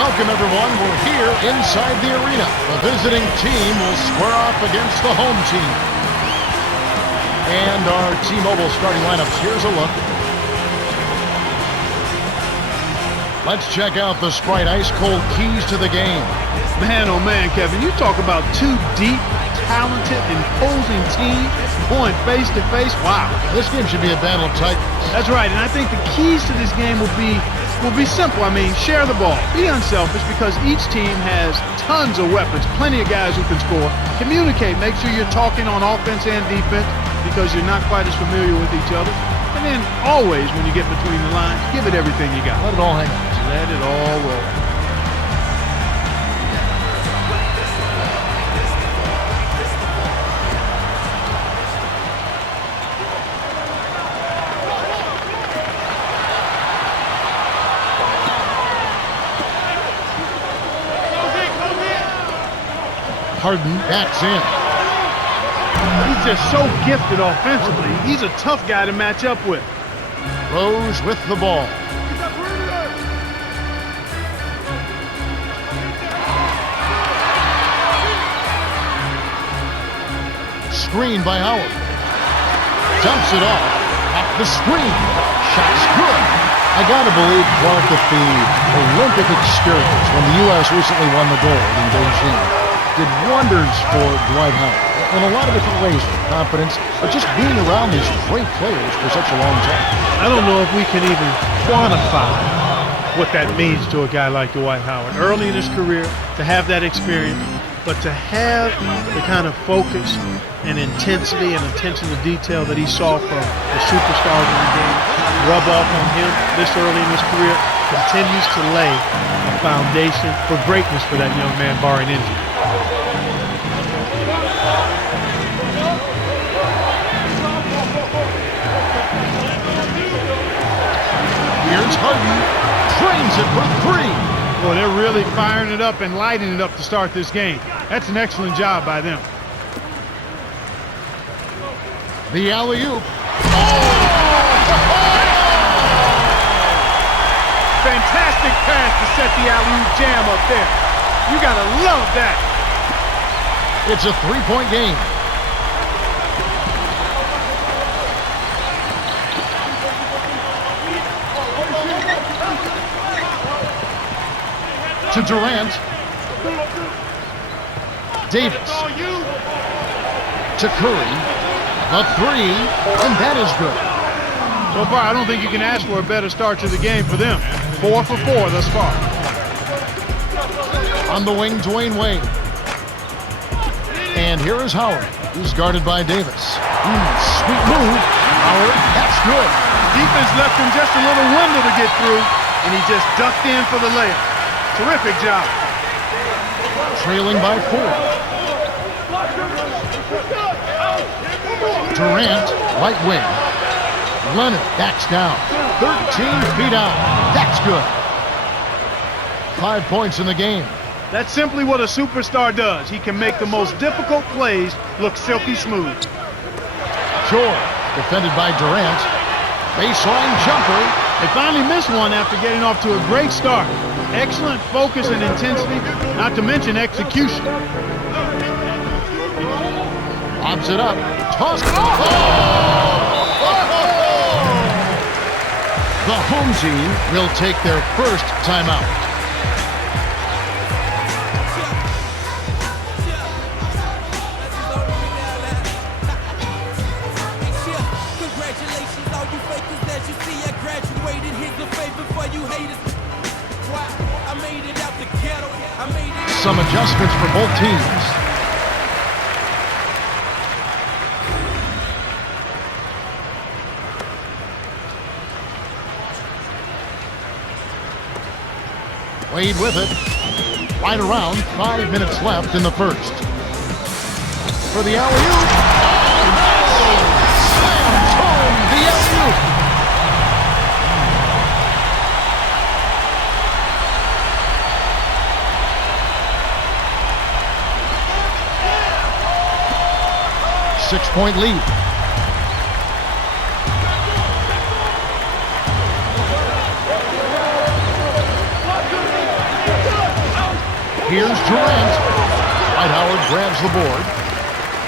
Welcome, everyone. We're here inside the arena. The visiting team will square off against the home team. And our T-Mobile starting lineups. Here's a look. Let's check out the Sprite ice-cold keys to the game. Man, oh man, Kevin, you talk about two deep, talented, imposing teams going face-to-face. Wow. This game should be a battle of titans. That's right, and I think the keys to this game will be simple. I mean, share the ball. Be unselfish because each team has tons of weapons, plenty of guys who can score. Communicate. Make sure you're talking on offense and defense because you're not quite as familiar with each other. And then always, when you get between the lines, give it everything you got. Let it all hang out. Let it all roll. Harden backs in. He's just so gifted offensively. He's a tough guy to match up with. Rose with the ball. Screen by Howard. Dumps it off. At the screen. Shot's good. I gotta believe, Clark, that the Olympic experience when the U.S. recently won the gold in Beijing did wonders for Dwight Howard in a lot of different ways, confidence, but just being around these great players for such a long time. I don't know if we can even quantify what that means to a guy like Dwight Howard. Early in his career, to have that experience, but to have the kind of focus and intensity and attention to detail that he saw from the superstars in the game rub off on him this early in his career continues to lay a foundation for greatness for that young man, barring injury. Here's Harden, trains it for three. Well, they're really firing it up and lighting it up to start this game. That's an excellent job by them. The alley-oop. Fantastic pass to set the alley-oop jam up there. You gotta love that. It's a three-point game. To Durant. Davis. To Curry. A three, and that is good. So far, I don't think you can ask for a better start to the game for them. 4 for 4 thus far. On the wing, Dwayne Wade. And here is Howard, who's guarded by Davis. Sweet move. Howard, that's good. Defense left him just a little window to get through, and he just ducked in for the layup. Terrific job. Trailing by 4. Durant, right wing. Leonard backs down. 13 feet out. That's good. 5 points in the game. That's simply what a superstar does. He can make the most difficult plays look silky smooth. George, defended by Durant. Baseline jumper. They finally missed one after getting off to a great start. Excellent focus and intensity, not to mention execution. Lobs it up. Toss. Oh! The home team will take their first timeout. Congratulations, all you fakers that you see. I graduated. Here's a favor for you haters. I made it out the ghetto. I made it. Some adjustments for both teams. Wade with it. Right around. 5 minutes left in the first. For the alley-oop. Slams home the alley-oop. Six-point lead. Here's Durant. Dwight Howard grabs the board.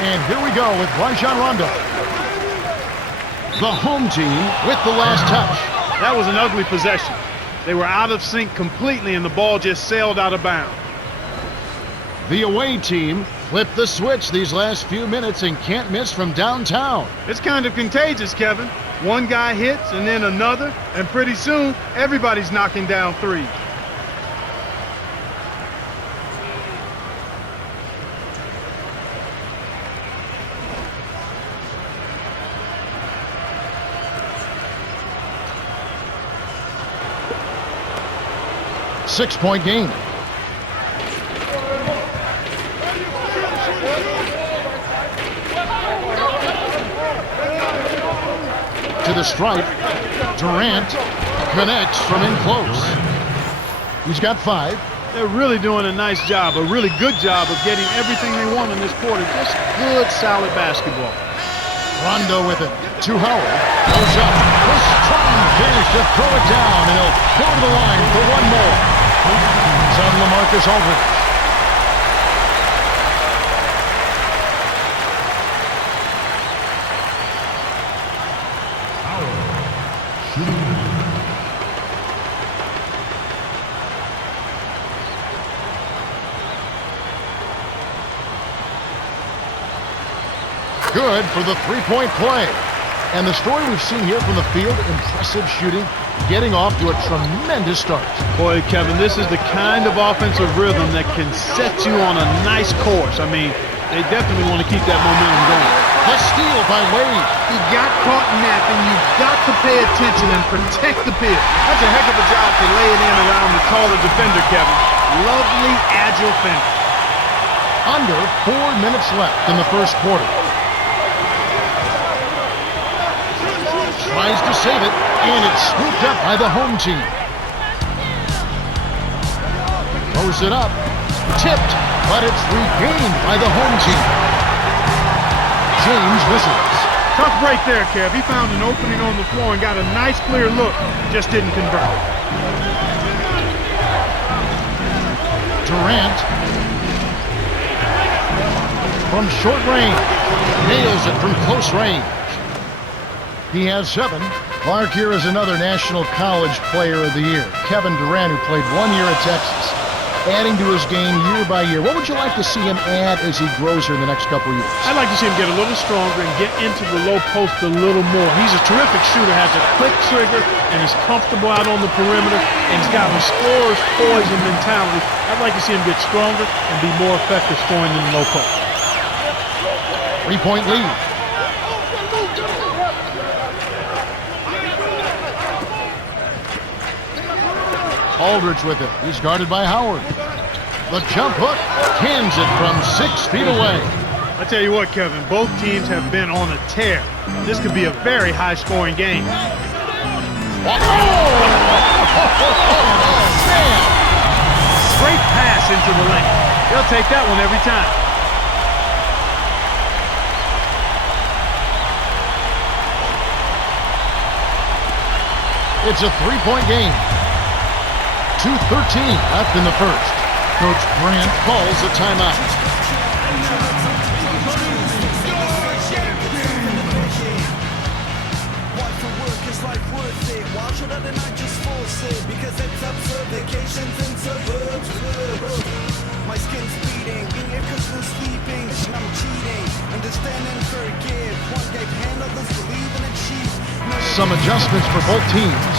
And here we go with Rajon Rondo. The home team with the last touch. That was an ugly possession. They were out of sync completely, and the ball just sailed out of bounds. The away team flipped the switch these last few minutes and can't miss from downtown. It's kind of contagious, Kevin. One guy hits and then another, and pretty soon everybody's knocking down threes. Six-point game. To the stripe. Durant connects from in close. He's got 5. They're really doing a nice job, a really good job of getting everything they want in this quarter. Just good, solid basketball. Rondo with it. To Howard. Goes up. A strong finish to throw it down, and he'll go to the line for one more. It's on LaMarcus Aldridge. Good for the three-point play. And the story we've seen here from the field, impressive shooting, getting off to a tremendous start. Boy, Kevin, this is the kind of offensive rhythm that can set you on a nice course. I mean, they definitely want to keep that momentum going. The steal by Wade. He got caught napping. You've got to pay attention and protect the pin. That's a heck of a job to lay it in around the taller defender, Kevin. Lovely, agile finish. Under 4 minutes left in the first quarter. Tries to save it, and it's scooped up by the home team. Throws it up. Tipped, but it's regained by the home team. James whistles. Tough break there, Kev. He found an opening on the floor and got a nice clear look. Just didn't convert. Durant. From short range. Nails it from close range. He has 7. Clark here is another National College Player of the Year. Kevin Durant, who played 1 year at Texas, adding to his game year by year. What would you like to see him add as he grows here in the next couple of years? I'd like to see him get a little stronger and get into the low post a little more. He's a terrific shooter, has a quick trigger, and is comfortable out on the perimeter, and he's got a scorer's poise and mentality. I'd like to see him get stronger and be more effective scoring in the low post. 3-point lead. Aldridge with it. He's guarded by Howard. The jump hook cans it from 6 feet away. I tell you what, Kevin, both teams have been on a tear. This could be a very high-scoring game. Oh, man. Great pass into the lane. They'll take that one every time. It's a 3-point game. 2:13 left in the first. Coach Grant calls a timeout. My skin's bleeding, ear cushion sleeping, I'm cheating, understand and forgive. One gave hand, others believe in a cheat. Some adjustments for both teams.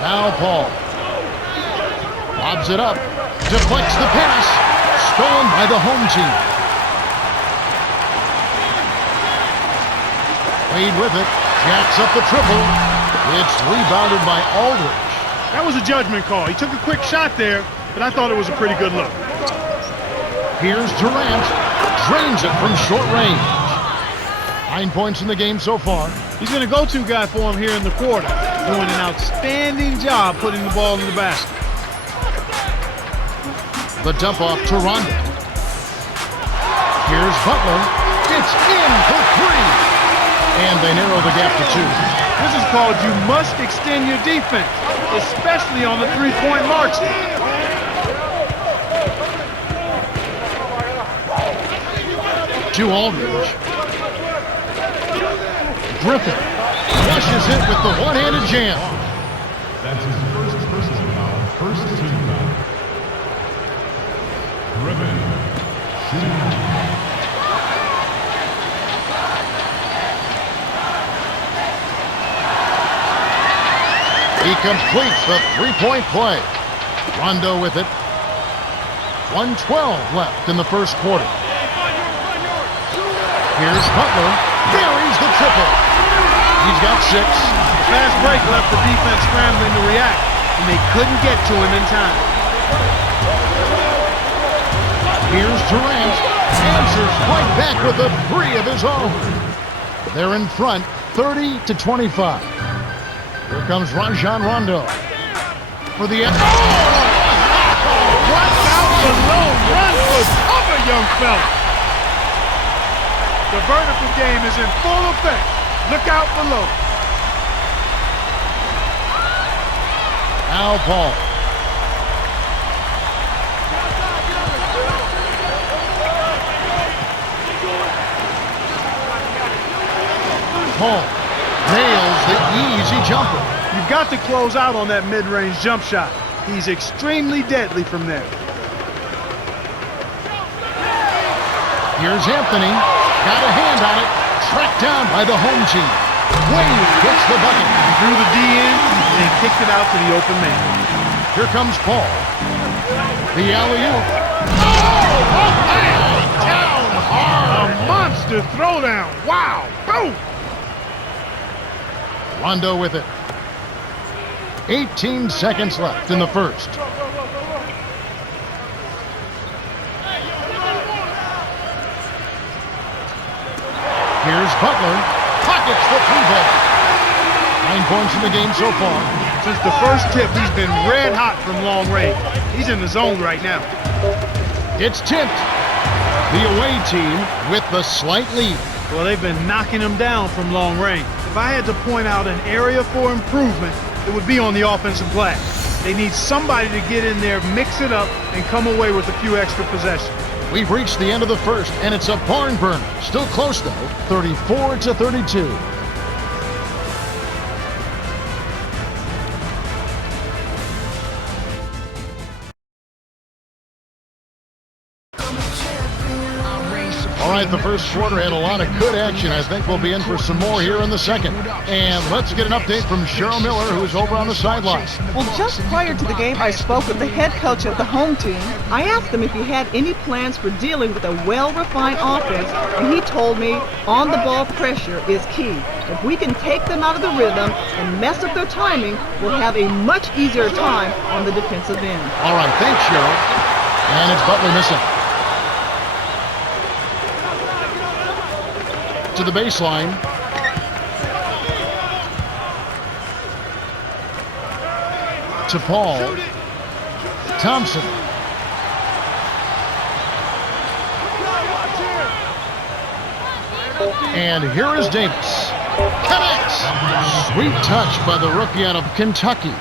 Now Paul. Lobs it up. Deflects the pass. Stolen by the home team. Wade with it. Jacks up the triple. It's rebounded by Aldridge. That was a judgment call. He took a quick shot there, but I thought it was a pretty good look. Here's Durant. Drains it from short range. 9 points in the game so far. He's going to go-to guy for him here in the quarter. Doing an outstanding job putting the ball in the basket. The dump off to Rondo. Here's Butler. It's in for three. And they narrow the gap to two. This is called you must extend your defense, especially on the three-point marks. To Aldridge. Griffin flushes it with the one-handed jam. That's his first personal foul, first team foul. Griffin, shooting. He completes the three-point play. Rondo with it. 1:12 left in the first quarter. Here's Butler. Buries the triple. He's got 6. The fast break left the defense scrambling to react, and they couldn't get to him in time. Here's Durant. Answers right back with a 3 of his own. They're in front, 30-25. Here comes Rajon Rondo for the end. Run out below, run for cover, young fella. The vertical game is in full effect. Look out below. Now Paul. Paul nails the easy jumper. You've got to close out on that mid-range jump shot. He's extremely deadly from there. Here's Anthony. Got a hand on it. Tracked down by the home team. Wade gets the bucket. He drew the D in and then kicked it out to the open man. Here comes Paul. The alley-oop. Oh! Down hard. A monster throwdown. Wow. Boom. Rondo with it. 18 seconds left in the first. Here's Butler. Pockets the 3-ball. 9 points in the game so far. Since the first tip, he's been red hot from long range. He's in the zone right now. It's tipped. The away team with the slight lead. Well, they've been knocking him down from long range. If I had to point out an area for improvement, it would be on the offensive glass. They need somebody to get in there, mix it up, and come away with a few extra possessions. We've reached the end of the first, and it's a barn burner. Still close, though, 34-32. All right, the first quarter had a lot of good action. I think we'll be in for some more here in the second. And let's get an update from Cheryl Miller, who's over on the sideline. Well, just prior to the game, I spoke with the head coach of the home team. I asked him if he had any plans for dealing with a well-refined offense, and he told me on-the-ball pressure is key. If we can take them out of the rhythm and mess up their timing, we'll have a much easier time on the defensive end. All right, thanks, Cheryl. And it's Butler missing. To the baseline. To Paul. Thompson. And here is Davis. Connects. Sweet touch by the rookie out of Kentucky.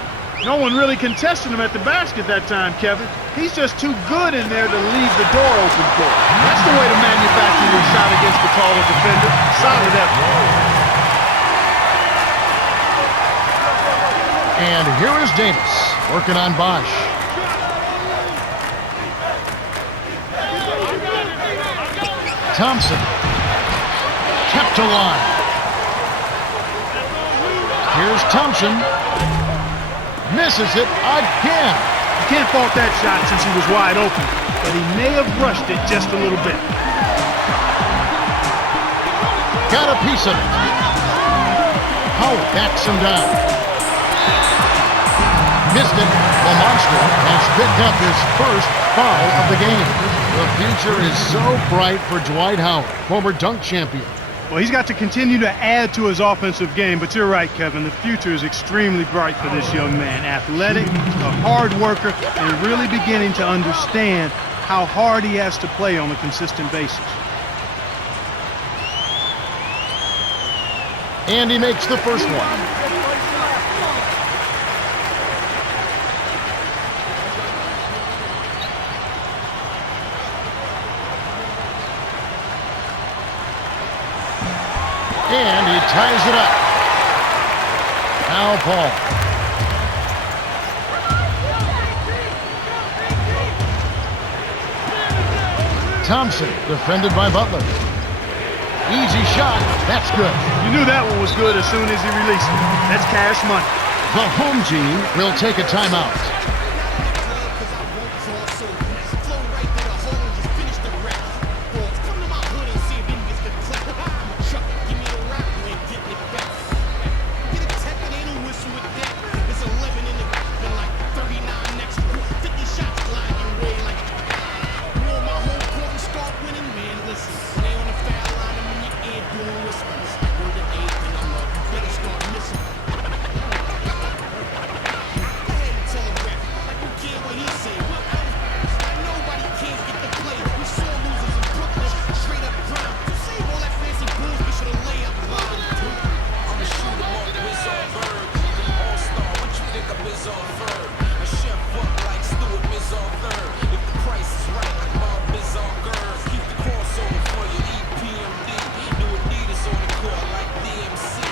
No one really contested him at the basket that time, Kevin. He's just too good in there to leave the door open for him. That's the way to manufacture your shot against the taller defender. Solid effort. And here is Davis working on Bosch. Thompson kept alive. Here's Thompson. Misses it again. You can't fault that shot since he was wide open, but he may have rushed it just a little bit. Got a piece of it. Howard backs him down. Missed it. The monster has picked up his first foul of the game. The future is so bright for Dwight Howard, former dunk champion. Well, he's got to continue to add to his offensive game, but you're right, Kevin. The future is extremely bright for this young man. Athletic, a hard worker, and really beginning to understand how hard he has to play on a consistent basis. And he makes the first one. And he ties it up. Now Paul. Thompson, defended by Butler. Easy shot. That's good. You knew that one was good as soon as he released it. That's cash money. The home team will take a timeout.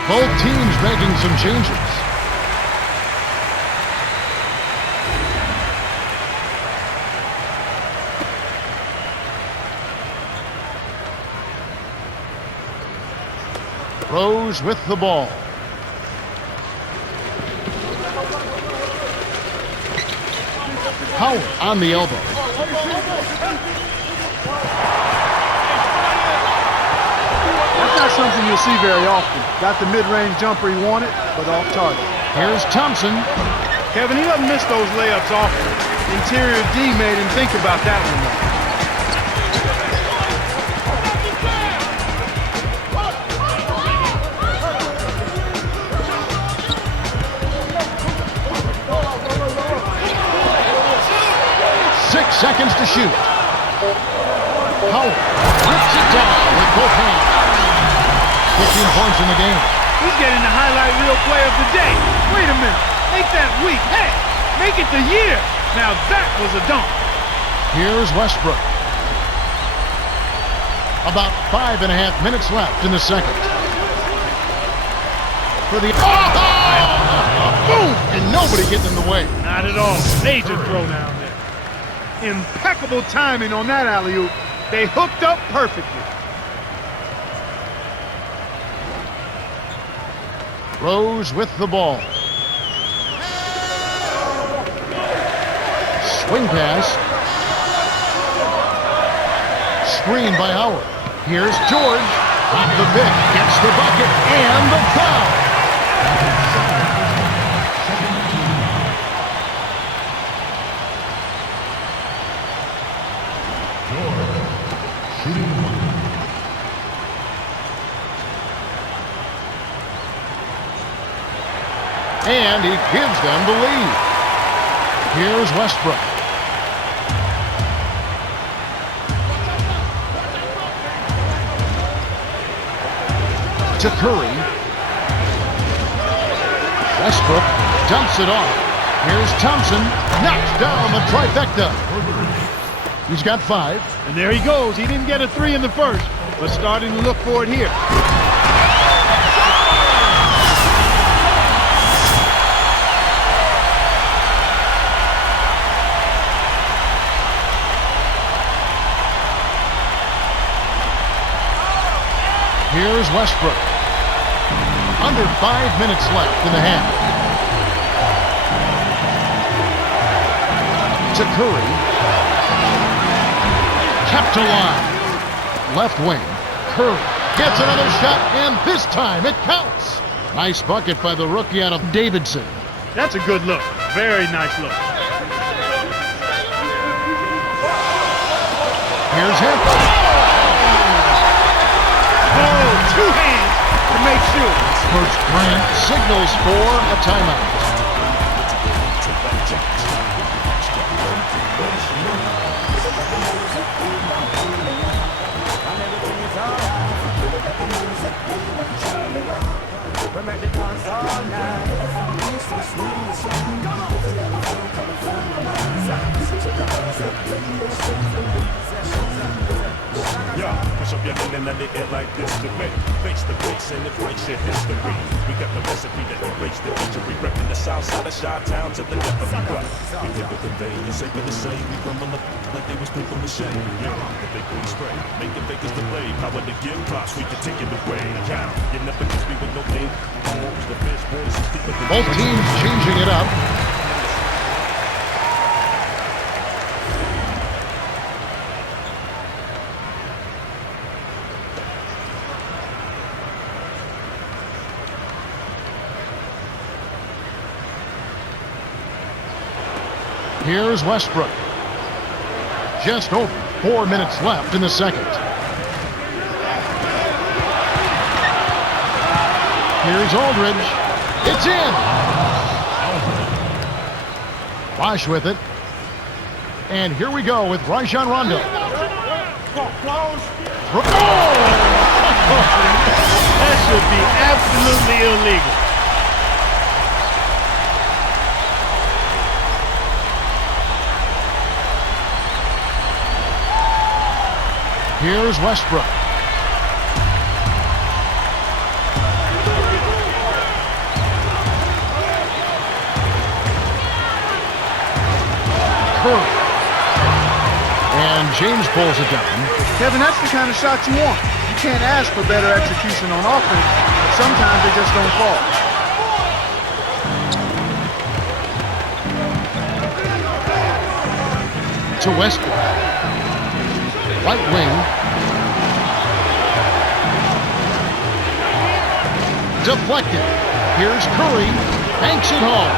Both teams making some changes. Rose with the ball. Howard on the elbow. That's not something you'll see very often. Got the mid-range jumper he wanted, but off target. Here's Thompson. Kevin, he doesn't miss those layups often. Interior D made him think about that one, though. 6 seconds to shoot. Howard rips it down with both hands. 15 points in the game. He's getting the highlight reel play of the day. Wait a minute. Make that week. Hey, make it the year. Now that was a dunk. Here's Westbrook. About 5.5 minutes left in the second. For the boom! And nobody getting in the way. Not at all. Major throw down there. Impeccable timing on that alley-oop. They hooked up perfectly. Rose with the ball. Swing pass. Screen by Howard. Here's George. Off the pick. Gets the bucket and the foul. And he gives them the lead. Here's Westbrook. To Curry. Westbrook dumps it off. Here's Thompson. Knocks down the trifecta. He's got 5. And there he goes. He didn't get a 3 in the first, but starting to look for it here. Here's Westbrook. Under 5 minutes left in the half. To Curry. Kept alive. Left wing. Curry gets another shot, and this time it counts. Nice bucket by the rookie out of Davidson. That's a good look. Very nice look. Here's him. Oh, 2 hands to make sure. Coach Grant signals for a timeout. So you're living under it like this to me. Face to face and embrace your history. We got the recipe that erase the injury. Repping the south side of Chi-Town to the death of the we live with the vein, you say for the same. We crumble up like they was people with shame. Yeah, the big booty spray, making fakers delay. Power to give props, we can take it away. Yeah, you never catch me with no name. The fish boys is deeper than Both teams changing it up. Here's Westbrook. Just over 4 minutes left in the second. Here's Aldridge. It's in. Bosch with it. And here we go with Rajon Rondo. That should be absolutely illegal. Here's Westbrook. Curry. And James pulls it down. Kevin, that's the kind of shot you want. You can't ask for better execution on offense, but sometimes they just don't fall. To Westbrook. Right wing. Deflected. Here's Curry. Banks it home.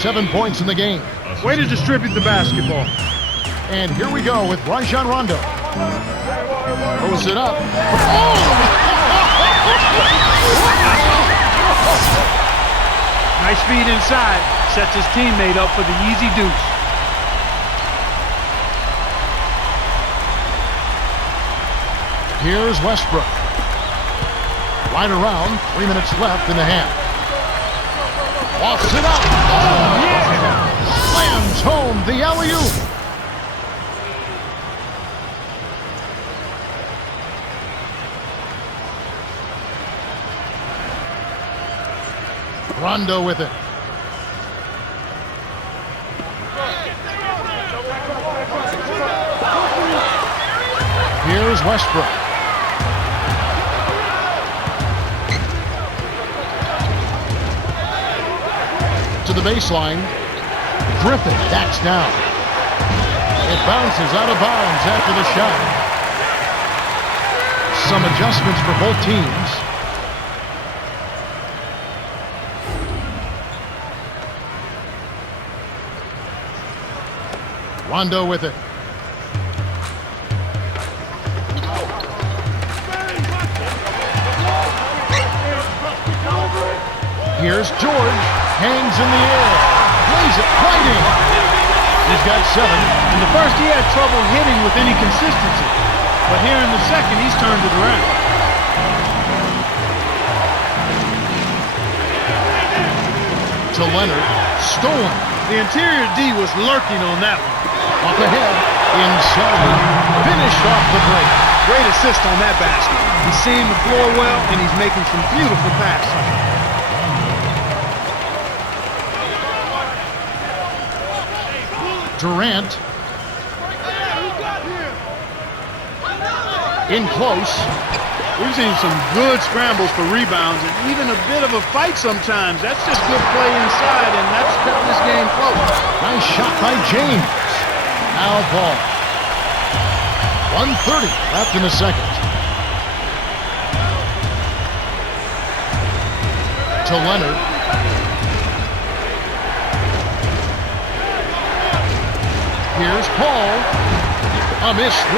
7 points in the game. Way to distribute the basketball. And here we go with Rajon Rondo. Throws it up. Nice feed inside. Sets his teammate up for the easy deuce. Here's Westbrook. Right around. 3 minutes left in the half. Lofts it up. Oh, yeah! Slams home the alley-oop. Rondo with it. Here's Westbrook. To the baseline. Griffin backs down. It bounces out of bounds after the shot. Some adjustments for both teams. Rondo with it. Here's George. Hangs in the air. Plays it right in. He's got 7. In the first, he had trouble hitting with any consistency. But here in the second, he's turned it around. To Leonard. Stolen. The interior D was lurking on that one. Up ahead. Inside. Finished off the break. Great assist on that basket. He's seeing the floor well, and he's making some beautiful passes. Durant. In close. We've seen some good scrambles for rebounds and even a bit of a fight sometimes. That's just good play inside, and that's kept this game close. Nice shot by James. Now ball. 1:30 left in the second. To Leonard. Here's Paul. A missed 3.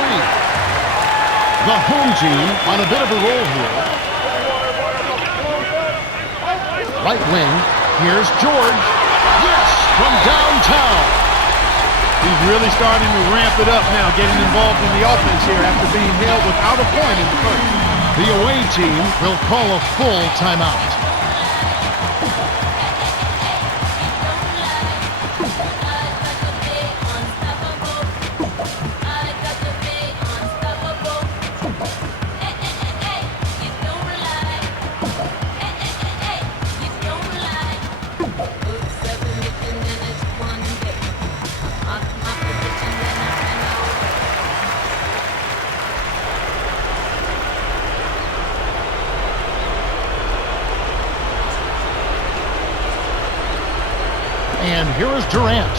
The home team on a bit of a roll here. Right wing. Here's George. Yes, from downtown. He's really starting to ramp it up now, getting involved in the offense here after being held without a point in the first. The away team will call a full timeout. here is Durant.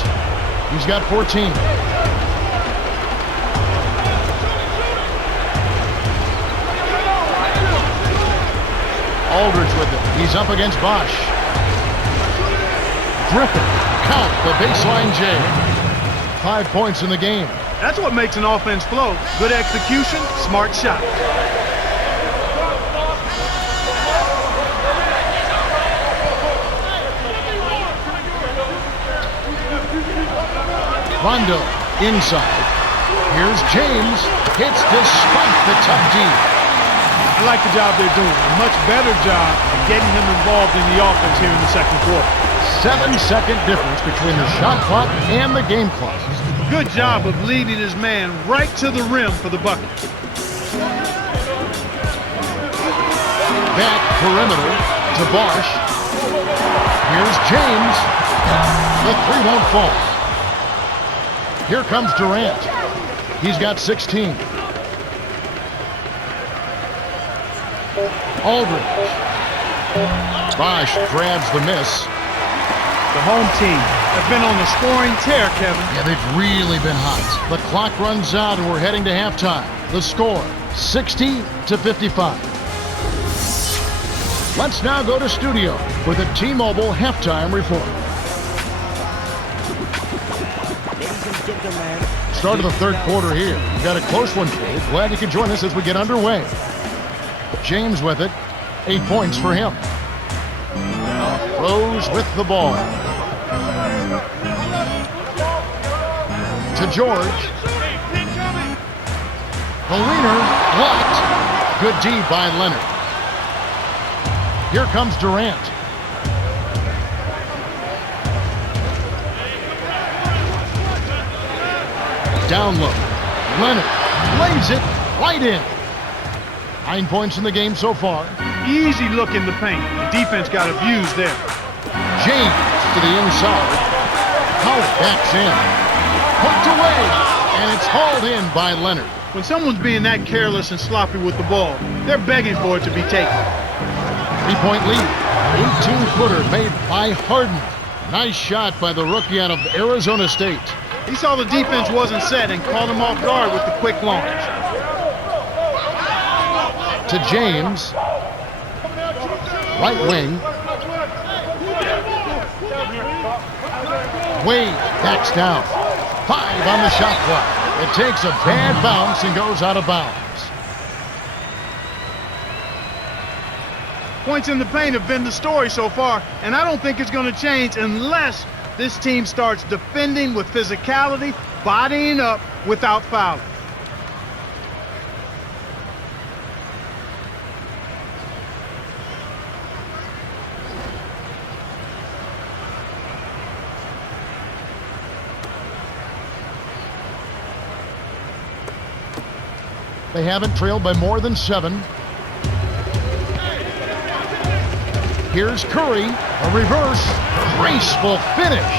He's got 14. Aldridge with it. He's up against Bosch. Griffin, count the baseline J. 5 points in the game. That's what makes an offense flow. Good execution, smart shot. Rondo inside. Here's James. Hits despite the tough D. I like the job they're doing. A much better job of getting him involved in the offense here in the second quarter. 7-second difference between the shot clock and the game clock. Good job of leading his man right to the rim for the bucket. Back perimeter to Bosch. Here's James. The three won't fall. Here comes Durant. He's got 16. Aldridge. Bosch grabs the miss. The home team have been on a scoring tear, Kevin. Yeah, they've really been hot. The clock runs out and we're heading to halftime. The score, 60-55. Let's now go to studio for the T-Mobile halftime report. Start of the third quarter here. We've got a close one for you. Glad you could join us as we get underway. James with it. 8 points for him. Rose with the ball. To George. The leaner blocked. Good D by Leonard. Here comes Durant. Down low. Leonard lays it right in. 9 points in the game so far. Easy look in the paint. The defense got abused there. James to the inside. Howard backs in. Hooked away. And it's hauled in by Leonard. When someone's being that careless and sloppy with the ball, they're begging for it to be taken. 3-point lead. 18-footer made by Harden. Nice shot by the rookie out of Arizona State. He saw the defense wasn't set and caught him off guard with the quick launch. To James. Right wing. Wade backs down. 5 on the shot clock. It takes a bad bounce and goes out of bounds. Points in the paint have been the story so far, and I don't think it's going to change unless this team starts defending with physicality, bodying up without fouling. They haven't trailed by more than 7. Here's Curry, a reverse, graceful finish.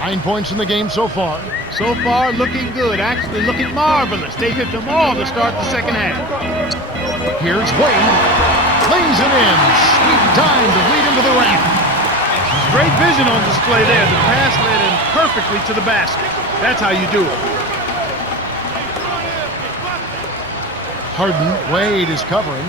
9 points in the game so far. So far, looking good, actually looking marvelous. They hit them all to start the second half. Here's Wade, lays it in, sweet time to lead him to the rack. Great vision on display there. The pass led him perfectly to the basket. That's how you do it. Harden, Wade is covering.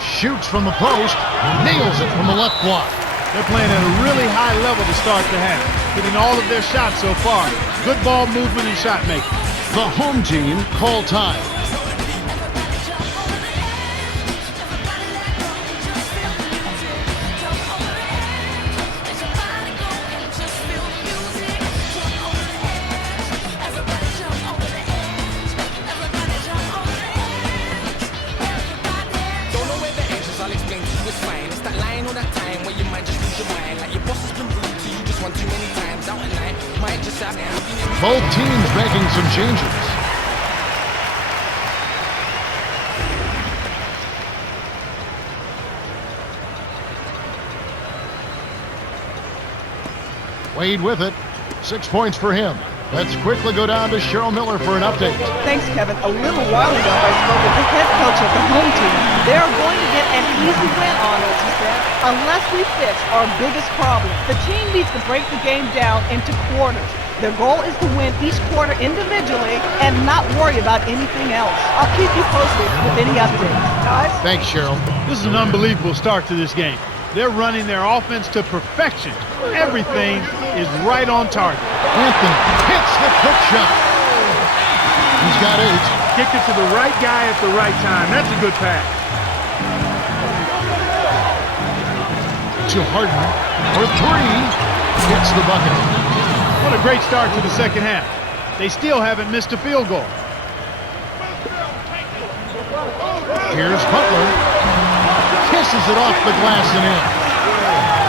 Shoots from the post, nails it from the left block. They're playing at a really high level to start the half, hitting all of their shots so far. Good ball movement and shot making. The home team call time. Both teams making some changes. Wade with it. 6 points for him. Let's quickly go down to Cheryl Miller for an update. Thanks, Kevin. A little while ago, I spoke with the head coach of the home team. They are going to get an easy win on us, he said, unless we fix our biggest problem. The team needs to break the game down into quarters. Their goal is to win each quarter individually and not worry about anything else. I'll keep you posted with any updates. Guys? Thanks, Cheryl. This is an unbelievable start to this game. They're running their offense to perfection. Everything is right on target. Anthony hits the quick shot. He's got 8. Kick it to the right guy at the right time. That's a good pass. To Harden for 3. Hits the bucket. What a great start to the second half. They still haven't missed a field goal. Here's Butler. Kisses it off the glass and in.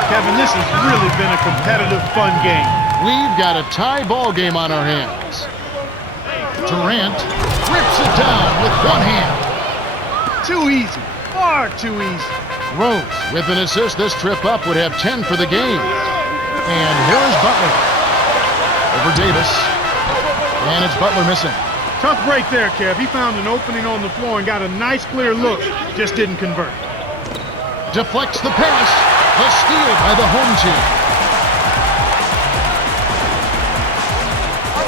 Kevin, this has really been a competitive, fun game. We've got a tie ball game on our hands. Durant rips it down with one hand. Too easy. Far too easy. Rose with an assist. This trip up would have 10 for the game. And here is Butler. Over Davis. And it's Butler missing. Tough break there, Kev. He found an opening on the floor and got a nice clear look. Just didn't convert. Deflects the pass. A steal by the home team.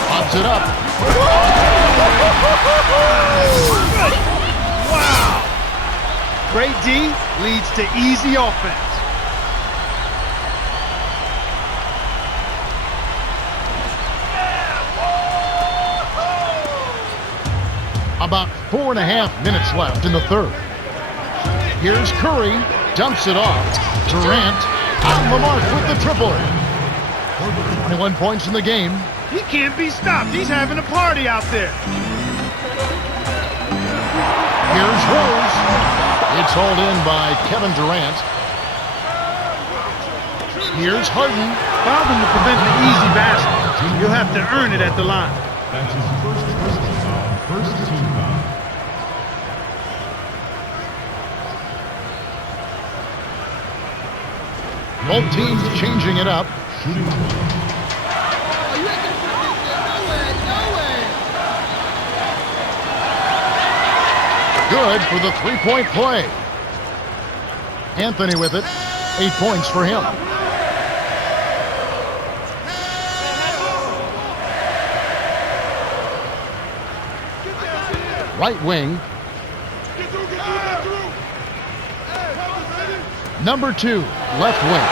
Pops it up. Wow! Great D leads to easy offense. About 4.5 minutes left in the third. Here's Curry, dumps it off. Durant on the mark with the triple. 21 points in the game. He can't be stopped. He's having a party out there. Here's Rose. It's hauled in by Kevin Durant. Here's Harden. Foul them to prevent the easy basket. You'll have to earn it at the line. That's his first personal foul, first team foul. Both teams changing it up. Good for the three-point play. Anthony with it. 8 points for him. Right wing. Number 2, left wing.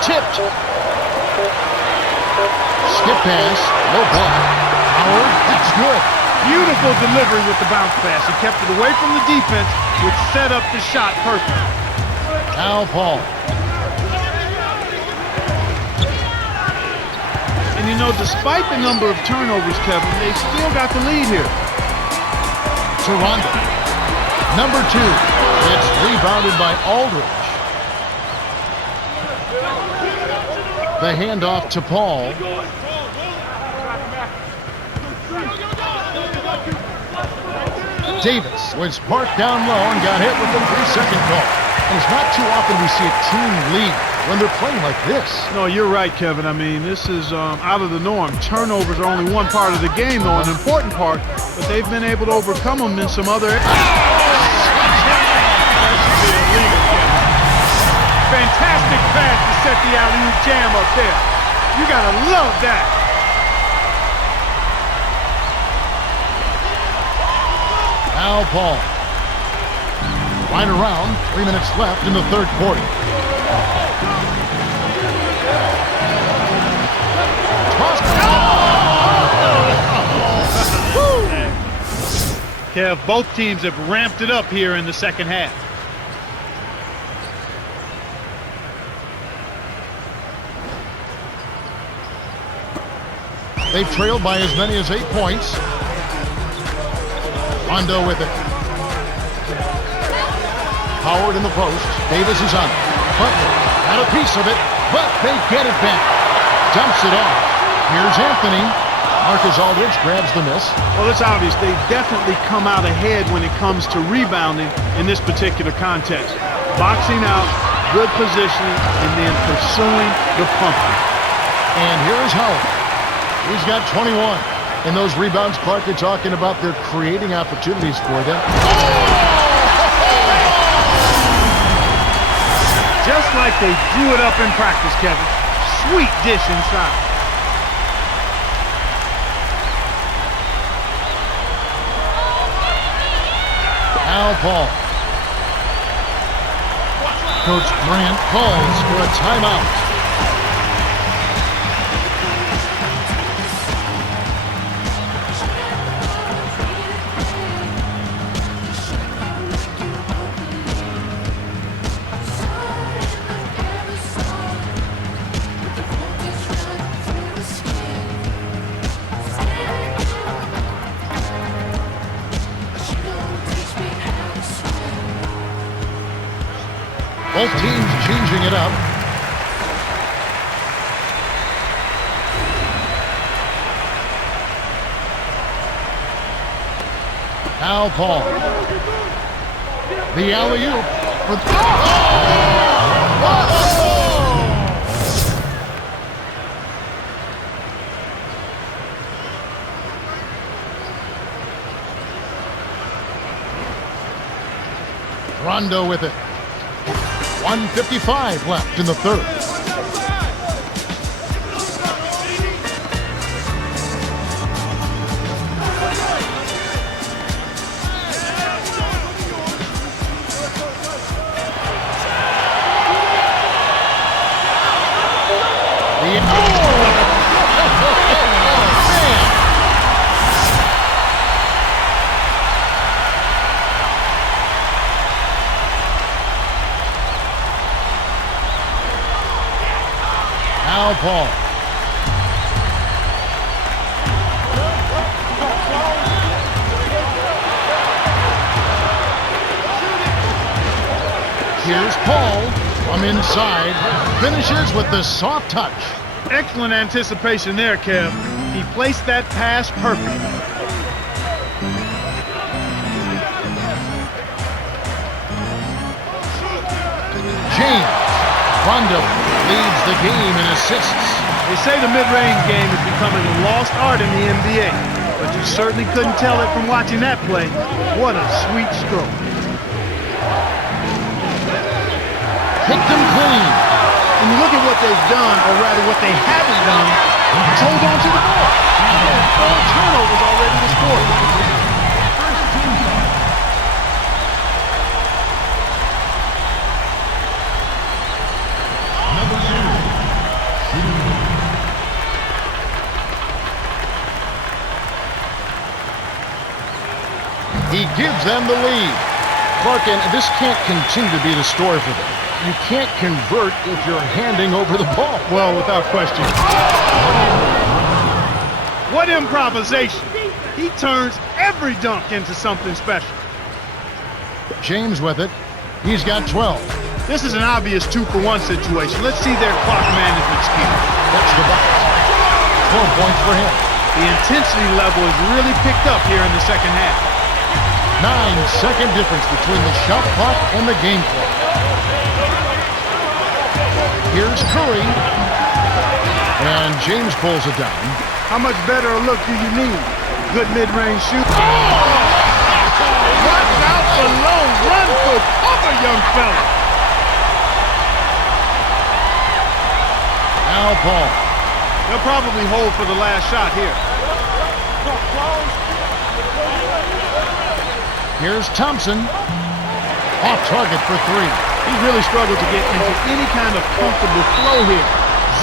Tipped. Skip pass. No block. Howard, that's good. Beautiful delivery with the bounce pass. He kept it away from the defense, which set up the shot perfect. Al Paul. And you know, despite the number of turnovers, Kevin, they still got the lead here. Toronto. Number 2. It's rebounded by Aldridge. The handoff to Paul. Davis was parked down low and got hit with a 3-second call. And it's not too often we see a team lead when they're playing like this. No, you're right, Kevin. I mean, this is out of the norm. Turnovers are only one part of the game, though, an important part, but they've been able to overcome them in some other Fantastic pass to set the alley-oop jam up there. You gotta love that. Al Paul. Right around, 3 minutes left in the third quarter. Kev, both teams have ramped it up here in the second half. They've trailed by as many as 8 points. Rondo with it. Howard in the post. Davis is on it. Butler got a piece of it, but they get it back. Dumps it off. Here's Anthony. Marcus Aldridge grabs the miss. Well, it's obvious they've definitely come out ahead when it comes to rebounding in this particular contest. Boxing out, good positioning, and then pursuing the pumper. And here is Howard. He's got 21. And those rebounds, Clark, you're talking about, they're creating opportunities for them. Just like they drew it up in practice, Kevin. Sweet dish inside. Al Paul. Coach Grant calls for a timeout. Both teams changing it up. Al Paul. The alley-oop. Rondo with it. 1:55 left in the third. Al Paul. Here's Paul from inside. Finishes with the soft touch. Excellent anticipation there, Kev. He placed that pass perfect. James. Rondo leads the game in assists. They say the mid-range game is becoming a lost art in the NBA, but you certainly couldn't tell it from watching that play. What a sweet stroke. Picked them clean. When you look at what they've done, or rather what they haven't done, it's hold on to the ball. 4 turnovers already this quarter. He gives them the lead. Clark, and this can't continue to be the story for them. You can't convert if you're handing over the ball. Well, without question. What improvisation. He turns every dunk into something special. James with it. He's got 12. This is an obvious 2-for-1 situation. Let's see their clock management skills. That's the bucket. 12 points for him. The intensity level is really picked up here in the second half. 9-second difference between the shot clock and the game clock. Here's Curry. And James pulls it down. How much better a look do you need? Good mid-range shoot. Watch out below. Run for cover, young fella. Al Paul. They'll probably hold for the last shot here. Here's Thompson. Off target for 3. He's really struggled to get into any kind of comfortable flow here.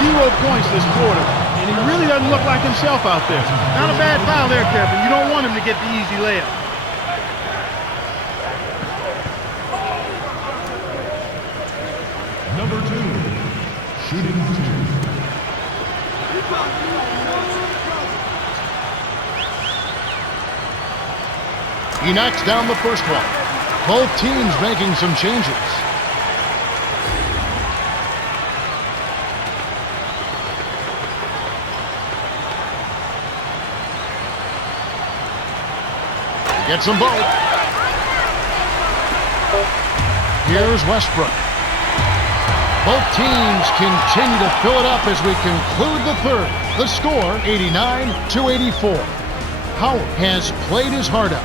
0 points this quarter, and he really doesn't look like himself out there. Not a bad foul there, Kevin. You don't want him to get the easy layup. Number 2, shooting 2. He knocks down the first one. Both teams making some changes. He gets them both. Here's Westbrook. Both teams continue to fill it up as we conclude the third. The score, 89-84. Howard has played his heart out.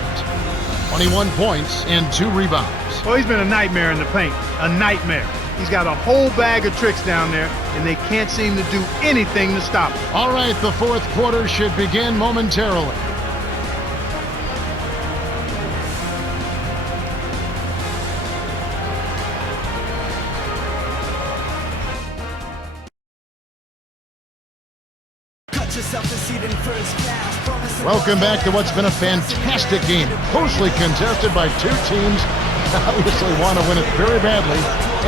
21 points and 2 rebounds. Well, he's been a nightmare in the paint. A nightmare. He's got a whole bag of tricks down there, and they can't seem to do anything to stop him. All right, the fourth quarter should begin momentarily. Welcome back to what's been a fantastic game. Closely contested by two teams obviously want to win it very badly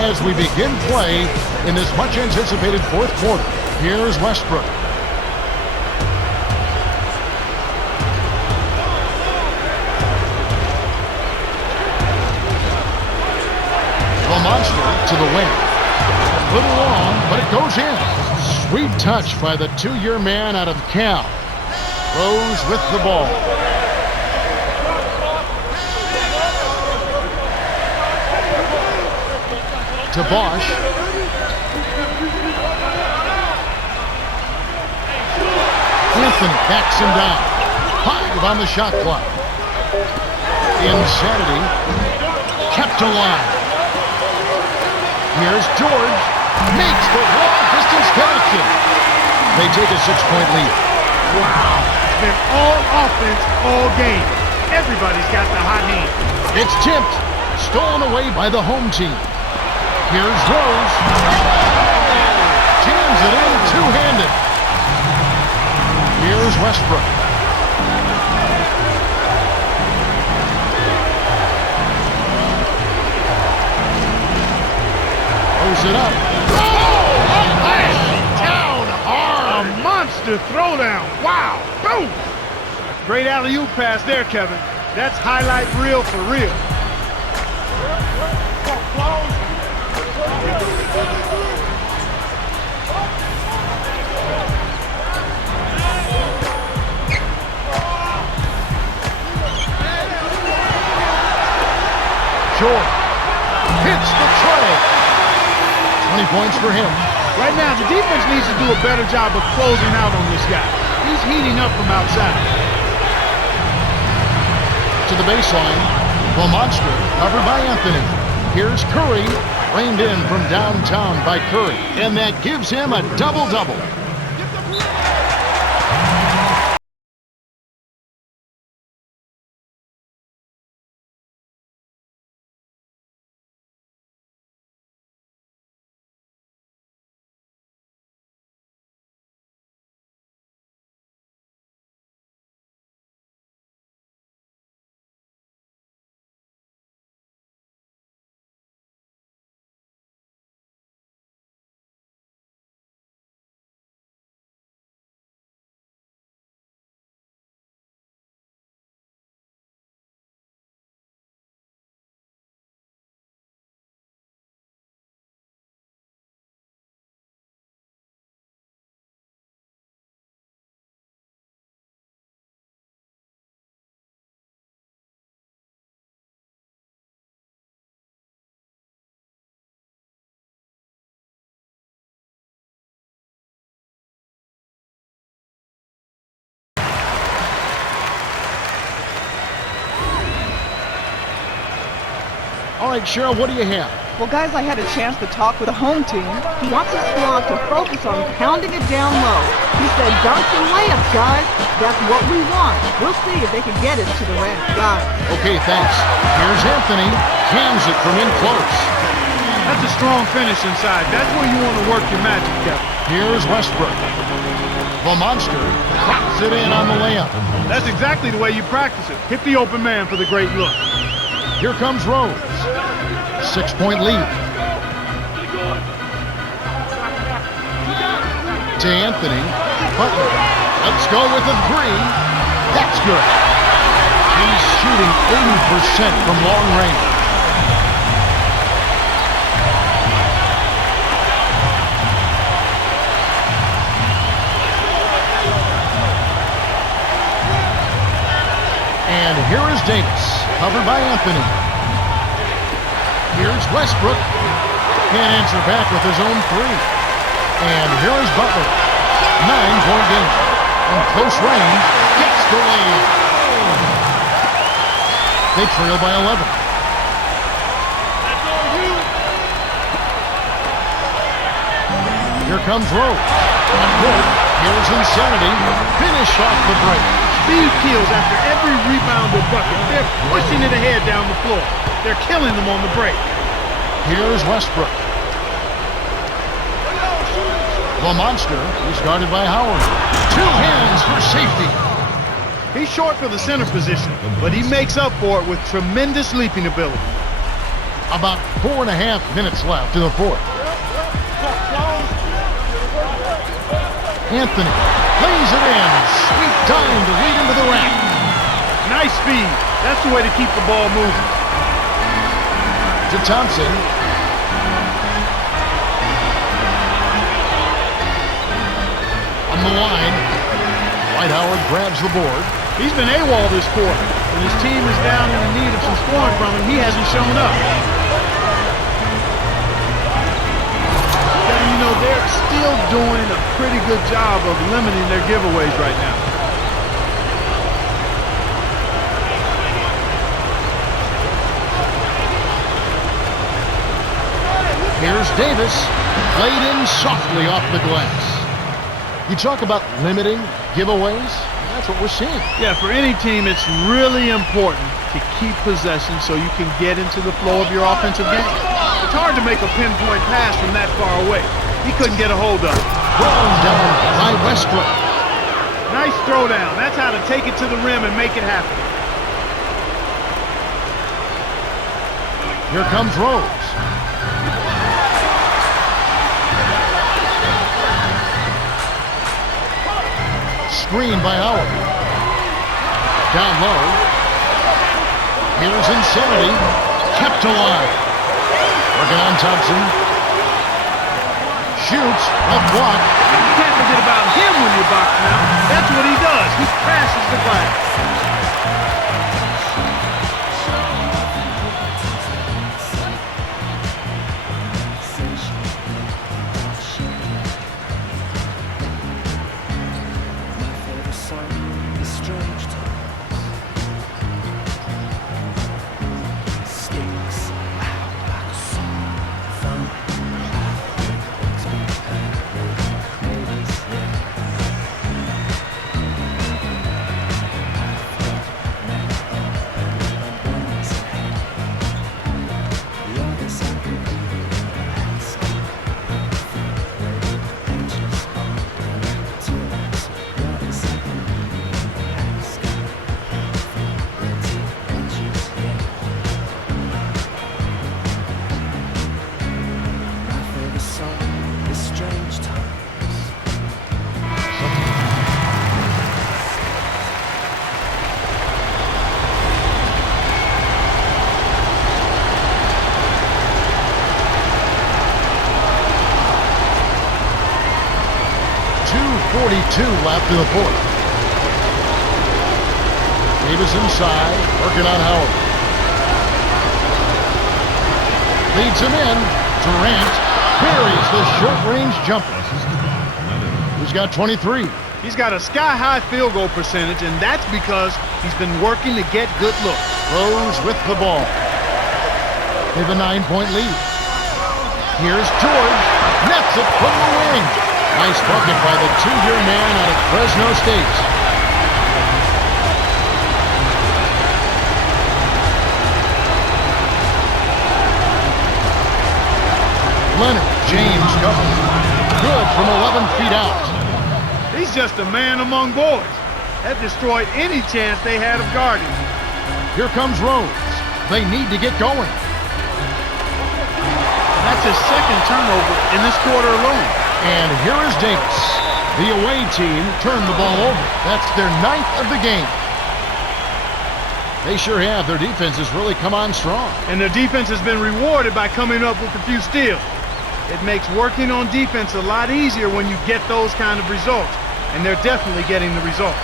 as we begin play in this much anticipated fourth quarter. Here's Westbrook. The monster to the wing. A little long, but it goes in. Sweet touch by the 2-year man out of Cal. Rose with the ball. To Bosch. Anthony backs him down. 5 on the shot clock. Insanity kept alive. Here's George. Makes the long-distance connection. They take a 6-point lead. Wow. It's been all offense all game. Everybody's got the hot hand. It's tipped. Stolen away by the home team. Here's Rose. Jams it in two-handed. Here's Westbrook. Throws it up. Down hard. A monster throwdown. Wow. Boom. Great alley-oop pass there, Kevin. That's highlight reel for real. George hits the tray. 20 points for him. Right now, the defense needs to do a better job of closing out on this guy. He's heating up from outside. To the baseline. The monster covered by Anthony. Here's Curry. Reined in from downtown by Curry. And that gives him a double-double. All right, Cheryl, what do you have? Well, guys, I had a chance to talk with the home team. He wants his squad to focus on pounding it down low. He said, dunks and layups, guys. That's what we want. We'll see if they can get it to the rim, guys. Okay, thanks. Here's Anthony. Cams it from in close. That's a strong finish inside. That's where you want to work your magic, Kevin. Here's Westbrook. The monster drops it in on the layup. That's exactly the way you practice it. Hit the open man for the great look. Here comes Rose. 6-point lead. To Anthony. Butler. Let's go with a 3. That's good. He's shooting 80% from long range. And here is Davis, covered by Anthony. Here's Westbrook. Can't answer back with his own three. And here is Butler. 9-point game. From close range, gets the lead. They trail by 11. Here comes Rose. Not good. Here's Insanity. Finish off the break. Speed kills after every rebounded bucket. They're pushing it ahead down the floor. They're killing them on the break. Here's Westbrook. The monster is guarded by Howard. 2 hands for safety. He's short for the center position, but he makes up for it with tremendous leaping ability. About 4.5 minutes left in the fourth. Anthony lays it in. Sweet time to lead into the rack. Nice speed. That's the way to keep the ball moving. To Thompson. On the line. Dwight Howard grabs the board. He's been AWOL this quarter. When his team is down and in need of some scoring from him, he hasn't shown up. And, you know, they're still doing a pretty good job of limiting their giveaways right now. Here's Davis. Played in softly off the glass. You talk about limiting giveaways. That's what we're seeing. Yeah, for any team, it's really important to keep possession so you can get into the flow of your offensive game. It's hard to make a pinpoint pass from that far away. He couldn't get a hold of it. Thrown down by Westbrook. Nice throwdown. That's how to take it to the rim and make it happen. Here comes Rose. Screen by Howard. Down low. Here's Insanity. Kept alive. Working on Thompson. Shoots. Left block. You can't forget about him when you're boxing out. That's what he does. He crashes the glass. .42 left in the fourth. Davis inside, working on Howard. Leads him in. Durant buries the short-range jumper. He's got 23. He's got a sky-high field goal percentage, and that's because he's been working to get good looks. Rose with the ball. They have a 9-point lead. Here's George. Nets it from the wing. Nice bucket by the 2-year man out of Fresno State. Leonard James covers. Good from 11 feet out. He's just a man among boys. That destroyed any chance they had of guarding. Here comes Rose. They need to get going. That's his second turnover in this quarter alone. And here is Davis. The away team turned the ball over. That's their 9th of the game. They sure have. Their defense has really come on strong. And their defense has been rewarded by coming up with a few steals. It makes working on defense a lot easier when you get those kind of results. And they're definitely getting the results.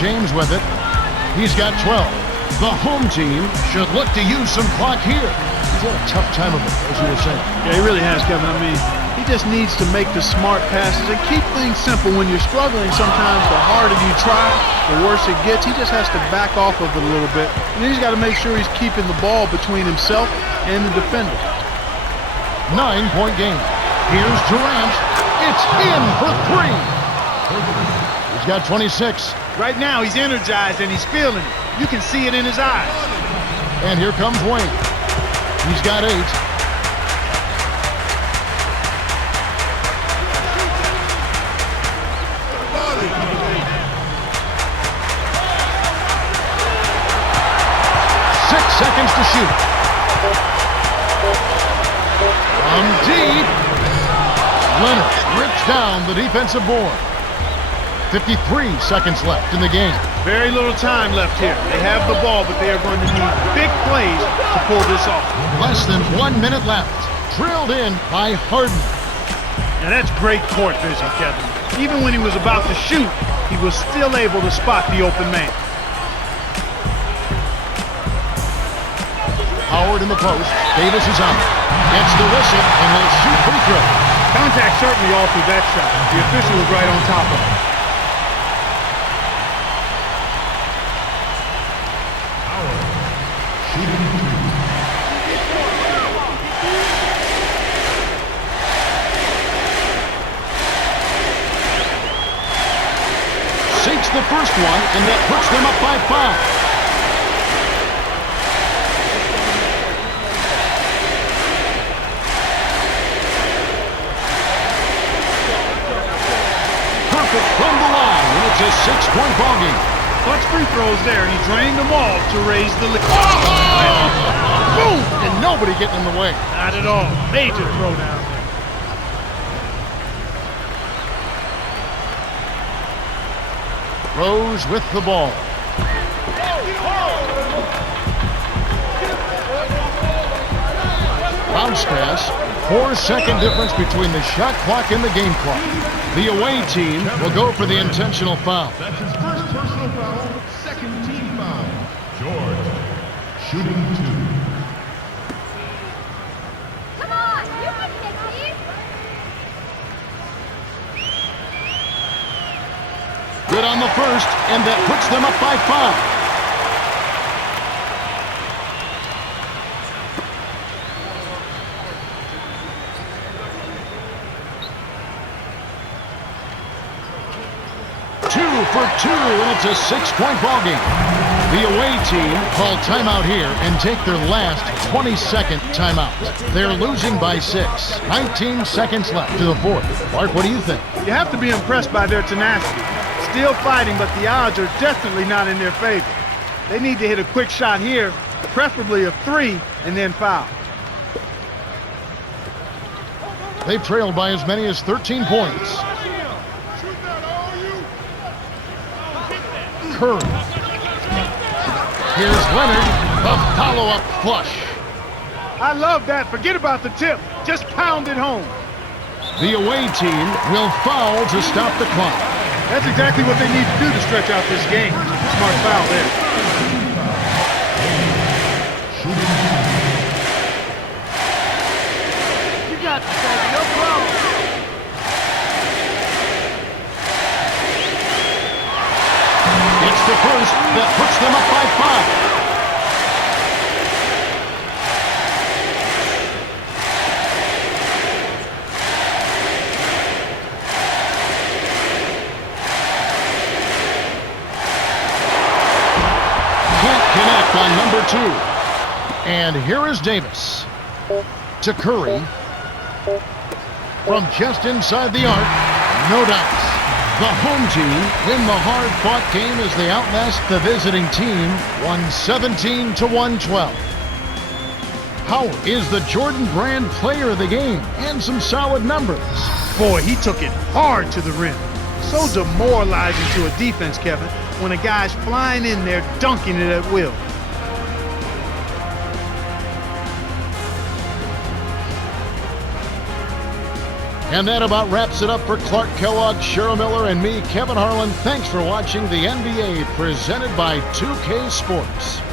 James with it. He's got 12. The home team should look to use some clock here. He's had a tough time of it, as you were saying. Yeah, he really has, Kevin. I mean, he just needs to make the smart passes and keep things simple. When you're struggling, sometimes the harder you try, the worse it gets. He just has to back off of it a little bit. And then he's got to make sure he's keeping the ball between himself and the defender. 9-point game. Here's Durant. It's in for 3. He's got 26. Right now, he's energized and he's feeling it. You can see it in his eyes. And here comes Wayne. He's got 8. Seconds to shoot. From deep. Leonard rips down the defensive board. 53 seconds left in the game. Very little time left here. They have the ball, but they are going to need big plays to pull this off. Less than 1 minute left. Drilled in by Harden. Now that's great court vision, Kevin. Even when he was about to shoot, he was still able to spot the open man. Howard in the post. Davis is on. Gets the whistle, and he'll shoot free throw. Contact certainly altered that shot. The official was right on top of it. Howard, shooting 2. Sinks the first one, and that puts them up by 5. From the line, and it's a 6-point ball game. Clutch free throws there. He drained them all to raise the lead. Boom! And nobody getting in the way. Not at all. Major throwdown there. Rose with the ball. Bounce pass. 4-second difference between the shot clock and the game clock. The away team will go for the intentional foul. That's his first personal foul, second team foul. George, shooting 2. Come on, you can get these. Good on the first, and that puts them up by 5. For 2, and it's a 6-point ball game. The away team call timeout here and take their last 22nd timeout. They're losing by 6. 19 seconds left to the 4th. Mark, what do you think? You have to be impressed by their tenacity. Still fighting, but the odds are definitely not in their favor. They need to hit a quick shot here, preferably a 3, and then foul. They've trailed by as many as 13 points. Curry. Here's Leonard, a follow-up flush. I love that. Forget about the tip. Just pound it home. The away team will foul to stop the clock. That's exactly what they need to do to stretch out this game. Smart foul there. You got this, baby. No problem. It's the first that puts them up by 5. Can't connect on number 2. And here is Davis. To Curry. From just inside the arc, no doubts. The home team win the hard-fought game as they outlast the visiting team 117-112. Howard is the Jordan Brand player of the game and some solid numbers. Boy, he took it hard to the rim. So demoralizing to a defense, Kevin, when a guy's flying in there dunking it at will. And that about wraps it up for Clark Kellogg, Cheryl Miller, and me, Kevin Harlan. Thanks for watching the NBA presented by 2K Sports.